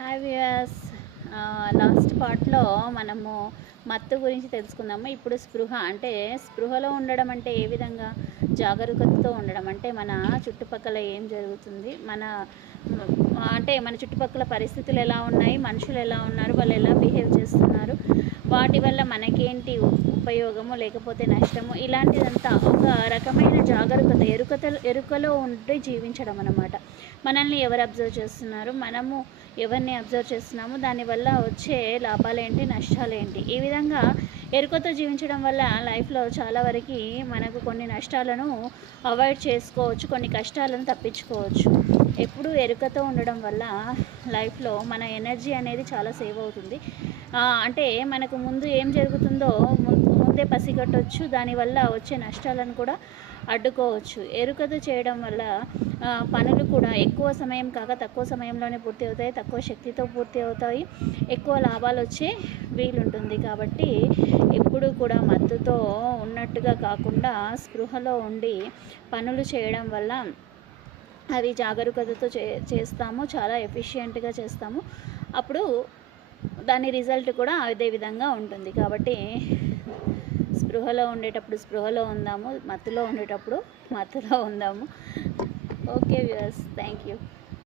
Hi viewers. Last పార్ట్లో మనము మత్తు గురించి తెలుసుకుందాము. ఇప్పుడు స్పృహ అంటే స్పృహలో ఉండడం అంటే ఏ విధంగా జాగరూకతతో ఉండడం అంటే మన చుట్టుపక్కల ఏం జరుగుతుంది, మన చుట్టుపక్కల పరిస్థితులు ఎలా ఉన్నాయి, మనుషులు ఎలా ఉన్నారు, వాళ్ళు ఎలా బిహేవ్ చేస్తున్నారు, వాటి వల్ల మనకేంటి ఉపయోగము లేకపోతే నష్టము, ఇలాంటిదంతా ఒక రకమైన జాగరూకత, ఎరుకలో ఉండి జీవించడం అన్నమాట. మనల్ని ఎవరు అబ్జర్వ్ చేస్తున్నారు, మనము ఎవరిని అబ్జర్వ్ చేస్తున్నాము, దానివల్ల వచ్చే లాభాలేంటి, నష్టాలేంటి, ఈ విధంగా ఎరుకతో జీవించడం వల్ల లైఫ్లో చాలా వరకు మనకు కొన్ని నష్టాలను అవాయిడ్ చేసుకోవచ్చు, కొన్ని కష్టాలను తప్పించుకోవచ్చు. ఎప్పుడు ఎరుకతో ఉండడం వల్ల లైఫ్లో మన ఎనర్జీ అనేది చాలా సేవ్ అవుతుంది. అంటే మనకు ముందు ఏం జరుగుతుందో ముందే పసిగట్టవచ్చు, దానివల్ల వచ్చే నష్టాలను కూడా అడ్డుకోవచ్చు. ఎరుకతో చేయడం వల్ల పనులు కూడా ఎక్కువ సమయం కాక తక్కువ సమయంలోనే పూర్తి అవుతాయి, తక్కువ శక్తితో పూర్తి అవుతాయి, ఎక్కువ లాభాలు వచ్చే వీలుంటుంది. కాబట్టి ఎప్పుడు కూడా మత్తుతో ఉన్నట్టుగా కాకుండా స్పృహలో ఉండి పనులు చేయడం వల్ల అవి జాగరూకతతో చేస్తాము, చాలా ఎఫిషియెంట్గా చేస్తాము. అప్పుడు దాని రిజల్ట్ కూడా అదే విధంగా ఉంటుంది. కాబట్టి స్పృహలో ఉండేటప్పుడు స్పృహలో ఉందాము, మత్తులో ఉండేటప్పుడు మత్తులో ఉందాము. Okay viewers, thank you.